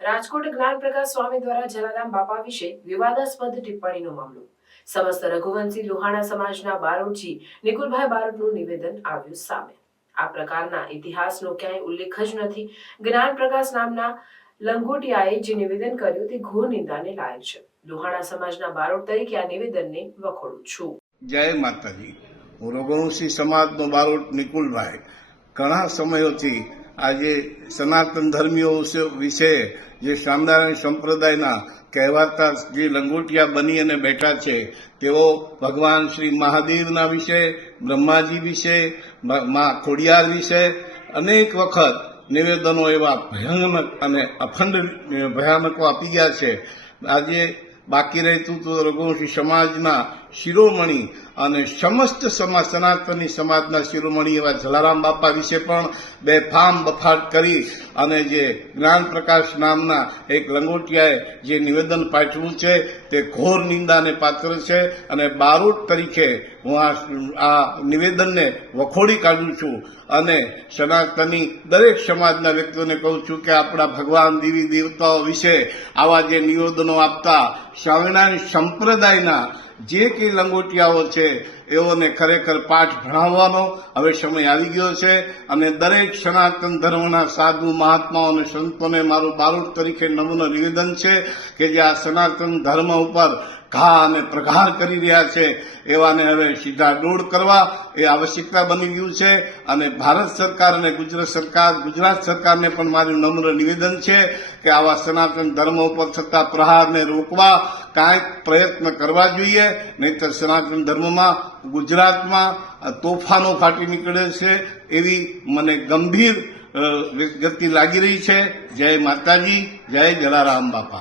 રાજકોટ જ્ઞાન પ્રકાશ સ્વામી દ્વારા જલારામ બાપા વિશે વિવાદાસ્પદ ટિપ્પણીનો મામલો. સમસ્ત રઘુવંશી લોહાણા સમાજના બારોટજી નિકુલભાઈ બારોટનું નિવેદન આવ્યું સામે. આ પ્રકારના ઇતિહાસનો ક્યાંય ઉલ્લેખ જ નથી. જ્ઞાન પ્રકાશ નામના લંગોટિયાએ જે નિવેદન કર્યું તે ઘોર નિંદાને લાયક છે. લોહાણા સમાજના બારોટ તરીકે આ નિવેદનને વખોડું છું. જય માતાજી. હું રઘુવંશી સમાજનો બારોટ નિકુલભાઈ ઘણા સમયોથી આજે સનાતન ધર્મીઓ વિશે જે સ્વામિનારાયણ સંપ્રદાયના કહેવાતા જે લંગોટિયા બની અને બેઠા છે તેઓ ભગવાન શ્રી મહાદેવના વિશે, બ્રહ્માજી વિશે, મા ખોડિયાર વિશે અનેક વખત નિવેદનો એવા ભયાનક અને અખંડ ભયાનકો આપી ગયા છે. આજે બાકી રહેતું તો રઘુવંશી સમાજના શિરોમણી અને સમસ્ત સમાજ સનાતની સમાજના શિરોમણી એવા જલારામ બાપા વિશે પણ બેફામ બફાટ કરી અને જે જ્ઞાન પ્રકાશ નામના એક લંગોટિયાએ જે નિવેદન પાઠવ્યું છે તે ઘોર નિંદાને પાત્ર છે. અને બારોટ તરીકે હું આ નિવેદનને વખોડી કાઢું છું અને સનાતની દરેક સમાજના વ્યક્તિઓને કહું છું કે આપણા ભગવાન દેવી દેવતાઓ વિશે આવા જે નિવેદનો આપતા સ્વામિનારાયણ સંપ્રદાયના જે કંઈ લંગોટિયાઓ છે એઓને ખરેખર પાઠ ભણાવવાનો હવે સમય આવી ગયો છે. અને દરેક સનાતન ધર્મના સાધુ મહાત્માઓ અને સંતોને મારું બારોટ તરીકે નમ્ર નિવેદન છે કે જે આ સનાતન ધર્મ ઉપર ઘા અને પ્રહાર કરી રહ્યા છે એવાને હવે સીધા દોડ કરવા એ આવશ્યકતા બની ગયું છે. અને ભારત સરકાર અને ગુજરાત સરકારને પણ મારું નમ્ર નિવેદન છે કે આવા સનાતન ધર્મ ઉપર થતા પ્રહારને રોકવા કાંઈક પ્રયત્ન કરવા જોઈએ, નહીંતર સનાતન ધર્મમાં ગુજરાતમાં તોફાનો ફાટી નીકળે છે એવી મને ગંભીર ગતિ લાગી રહી છે. જય માતાજી, જય જલારામ બાપા.